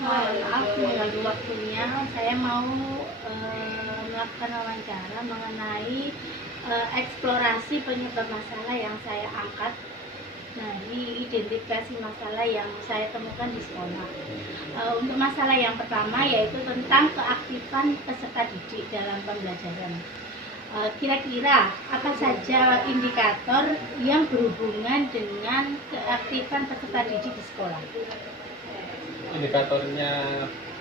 Maaf mengganggu waktunya. Saya mau melakukan wawancara mengenai eksplorasi penyebab masalah yang saya angkat dari identifikasi masalah yang saya temukan di sekolah. Untuk masalah yang pertama yaitu tentang keaktifan peserta didik dalam pembelajaran. Kira-kira apa saja indikator yang berhubungan dengan keaktifan peserta didik di sekolah? Indikatornya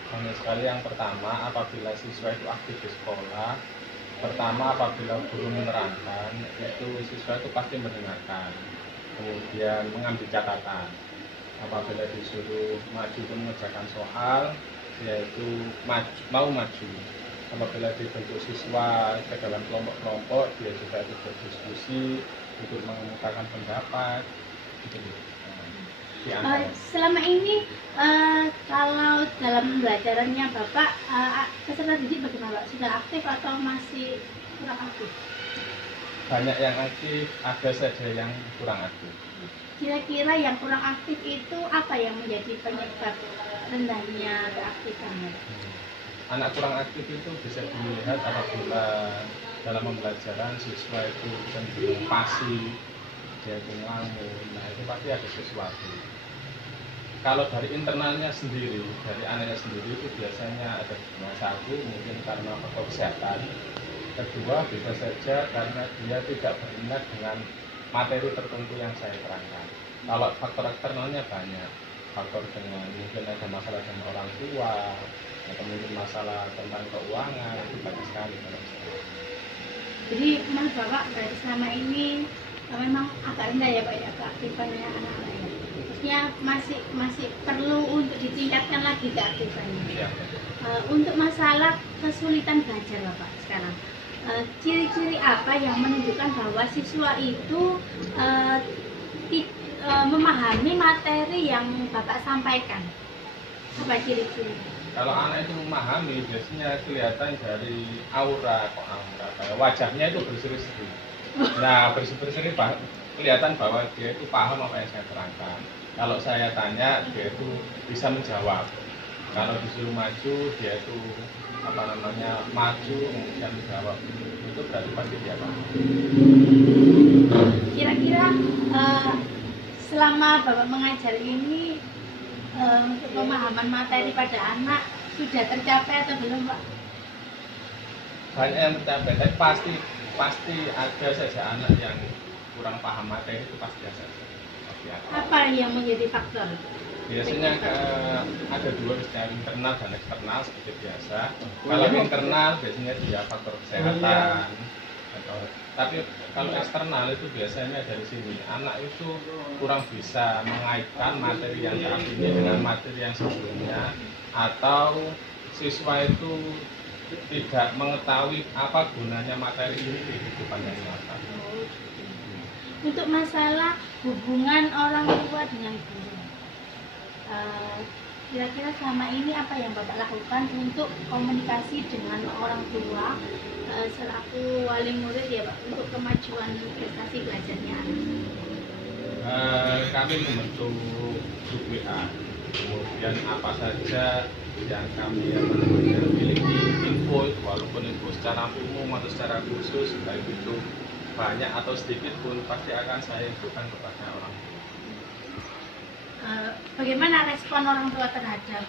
banyak sekali. Yang pertama, apabila siswa itu aktif di sekolah, pertama apabila guru menerangkan, itu siswa itu pasti mendengarkan, kemudian mengambil catatan. Apabila disuruh maju mengerjakan soal, yaitu mau maju. Apabila dibentuk siswa ke dalam kelompok-kelompok, dia juga ikut berdiskusi, ikut mengemukakan pendapat, gitu. Selama ini kalau dalam pembelajarannya Bapak, peserta didik bagaimana Pak? Sudah aktif atau masih kurang aktif? Banyak yang aktif, ada saja yang kurang aktif. Kira-kira yang kurang aktif itu apa yang menjadi penyebab rendahnya keaktifannya? Anak kurang aktif itu bisa dilihat apabila dalam pembelajaran siswa itu cenderung pasif, dia itu ngelamun. Nah, itu pasti ada sesuatu. Kalau dari internalnya sendiri, dari anaknya sendiri itu biasanya ada dua. Satu, mungkin karena faktor kesehatan. Kedua, bisa saja karena dia tidak berminat dengan materi tertentu yang saya terangkan. Kalau faktor eksternalnya banyak, faktor dengan mungkin ada masalah dengan orang tua, atau mungkin masalah tentang keuangan, itu banyak sekali. Jadi menurut Bapak dari selama ini memang agak rendah ya Pak ya keaktifannya anak-anak ya? Maksudnya masih perlu untuk ditingkatkan lagi keaktifannya. Ya. Untuk masalah kesulitan belajar Bapak sekarang, ciri-ciri apa yang menunjukkan bahwa siswa itu memahami materi yang Bapak sampaikan? Apa ciri-ciri? Kalau anak itu memahami, biasanya kelihatan dari aura, wajahnya itu berseri-seri. Nah, berseri-seri kelihatan bahwa dia itu paham apa yang saya terangkan. Kalau saya tanya, dia itu bisa menjawab. Kalau disuruh maju, dia itu maju kemudian menjawab. Itu berarti pasti dia paham. Kira-kira selama Bapak mengajar ini untuk pemahaman materi pada anak sudah tercapai atau belum Pak? Banyak yang tercapai, tapi pasti ada saja anak yang kurang paham materi, itu pasti ada. Apa yang menjadi faktor? Biasanya ada dua, misalnya internal dan eksternal seperti biasa. Kalau internal biasanya dia faktor kesehatan, tapi kalau eksternal itu biasanya dari sini, anak itu kurang bisa mengaitkan materi yang saat ini dengan materi yang sebelumnya, atau siswa itu tidak mengetahui apa gunanya materi ini di kehidupan yang nyata. Untuk masalah hubungan orang tua dengan guru, kira-kira selama ini apa yang Bapak lakukan untuk komunikasi dengan orang tua selaku wali murid ya Pak, untuk kemajuan prestasi belajarnya anak? Kami membentuk grup WA, kemudian apa saja yang kami miliki info, walaupun info secara umum atau secara khusus, baik itu banyak atau sedikit pun pasti akan saya infokan kepada orang tua. Bagaimana respon orang tua terhadap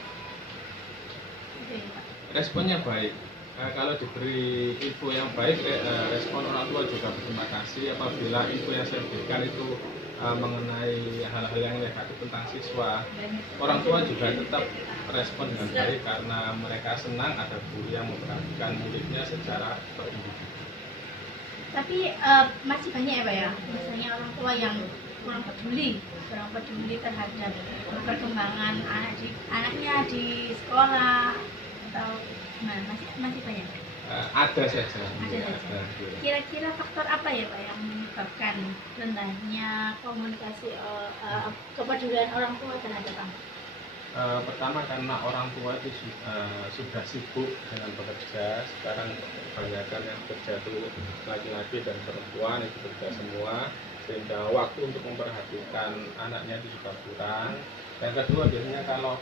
itu ya Pak? Responnya baik. Kalau diberi info yang baik, respon orang tua juga berterima kasih. Apabila info yang saya berikan itu mengenai hal-hal yang negatif tentang siswa, orang tua juga tetap respon dengan baik karena mereka senang ada guru yang memperhatikan muridnya secara berindividu. Tapi masih banyak ya Pak ya, misalnya orang tua yang kurang peduli terhadap perkembangan anaknya di sekolah atau masih banyak. Ada saja. Kira-kira faktor apa ya Pak yang menyebabkan rendahnya komunikasi kepedulian orang tua terhadap anak? Pertama karena orang tua itu sudah sibuk dengan bekerja. Sekarang kebanyakan yang bekerja itu laki-laki dan perempuan itu bekerja semua, sehingga waktu untuk memperhatikan anaknya itu juga kurang. Yang kedua biasanya kalau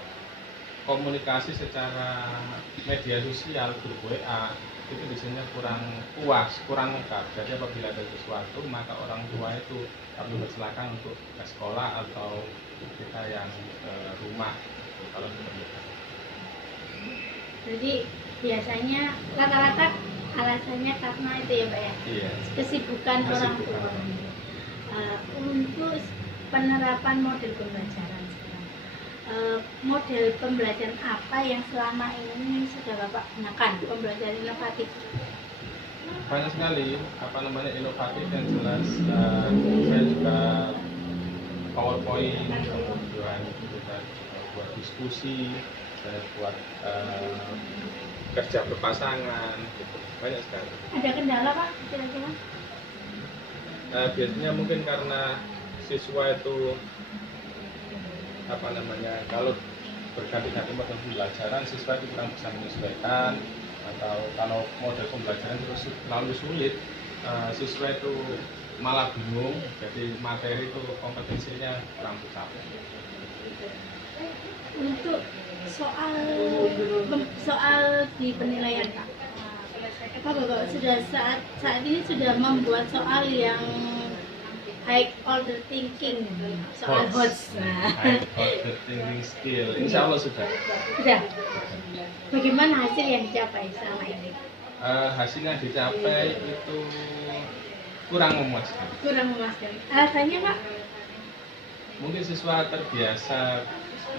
komunikasi secara media sosial, grup WA itu biasanya kurang puas, kurang lengkap. Jadi apabila ada sesuatu maka orang tua itu kami persilakan untuk ke sekolah atau kita yang ke rumah kalau diperlukan. Jadi biasanya rata-rata alasannya karena itu ya Pak ya, Iya. kesibukan orang tua. Untuk penerapan model pembelajaran sekarang, model pembelajaran apa yang selama ini sudah Bapak gunakan, pembelajaran inovatif? Banyak sekali inovatif yang jelas. Saya juga PowerPoint, kemudian kita buat diskusi, saya buat kerja berpasangan, gitu. Banyak sekali. Ada kendala Pak kira-kira? Biasanya mungkin karena siswa itu kalau berganti-ganti model pembelajaran, siswa itu kurang bisa menyesuaikan, atau kalau model pembelajaran terus terlalu sulit, siswa itu malah bingung, jadi materi itu kompetensinya kurang tercapai. Untuk soal di penilaian Pak, apa Bapak sudah saat ini sudah membuat soal yang high order thinking, soal HOTS. High order thinking skill, insya Allah sudah. Sudah. Bagaimana hasil yang dicapai selama ini? Hasil yang dicapai itu kurang memuaskan. Kurang memuaskan. Alasannya Pak? Mungkin siswa terbiasa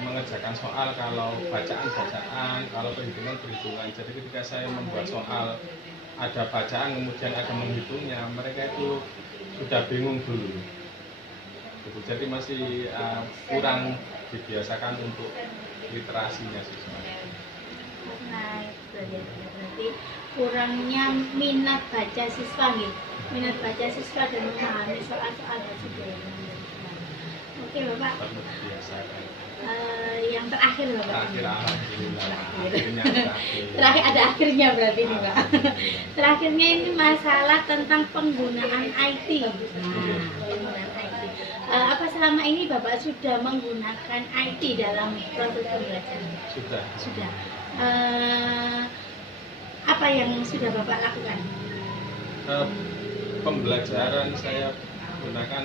mengerjakan soal kalau bacaan, kalau perhitungan. Jadi ketika saya membuat soal ada bacaan kemudian ada menghitungnya, mereka itu sudah bingung dulu. Jadi masih kurang dibiasakan untuk literasinya siswa. Nah, berarti kurangnya minat baca siswa nih. Minat baca siswa dan memahami soal-soal tersebut. Oke Bapak. Biasakan. Yang terakhir Bapak. Terakhir ada akhirnya berarti nih Pak. Terakhirnya ini masalah tentang penggunaan IT. Penggunaan IT. Apa selama ini Bapak sudah menggunakan IT dalam proses pembelajaran? Sudah. Apa yang sudah Bapak lakukan? Pembelajaran saya gunakan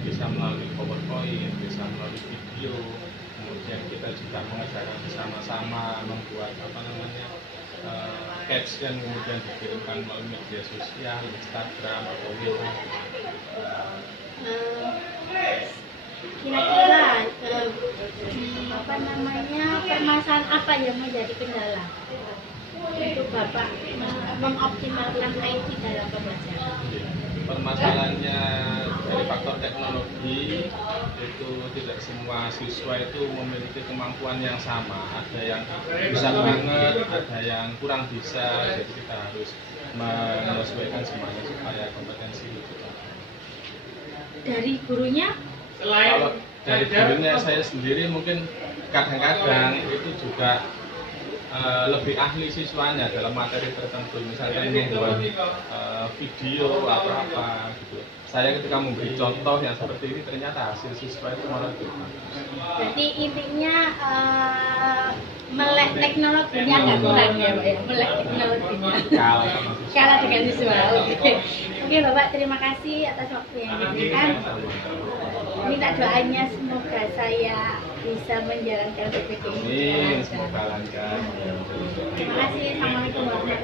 bisa melalui PowerPoint, bisa melalui video, kemudian kita juga mengerjakan bersama-sama, membuat caption kemudian dikirimkan melalui media sosial, Instagram atau WA. Kira-kira permasalahan apa yang menjadi kendala untuk Bapak mengoptimalkan IT dalam pembelajaran? Permasalahannya dari faktor teknologi itu tidak semua siswa itu memiliki kemampuan yang sama. Ada yang bisa banget, ada yang kurang bisa. Jadi kita harus menyesuaikan semuanya supaya kompetensi itu. Dari gurunya? Kalau dari gurunya saya sendiri mungkin kadang-kadang itu juga lebih ahli siswanya dalam materi tertentu, misalkan membuat video apa gitu. Saya ketika memberi contoh yang seperti ini ternyata hasil siswa itu malah bagus. Jadi intinya melek teknologinya nggak kurang ya Pak ya, melek teknologinya kalah dengan siswa. Oke Bapak, terima kasih atas waktu yang diberikan. Minta doanya semoga saya bisa menjalankan PPK ini. Semoga lancar. Terima kasih. Assalamualaikum warahmatullahi wabarakatuh.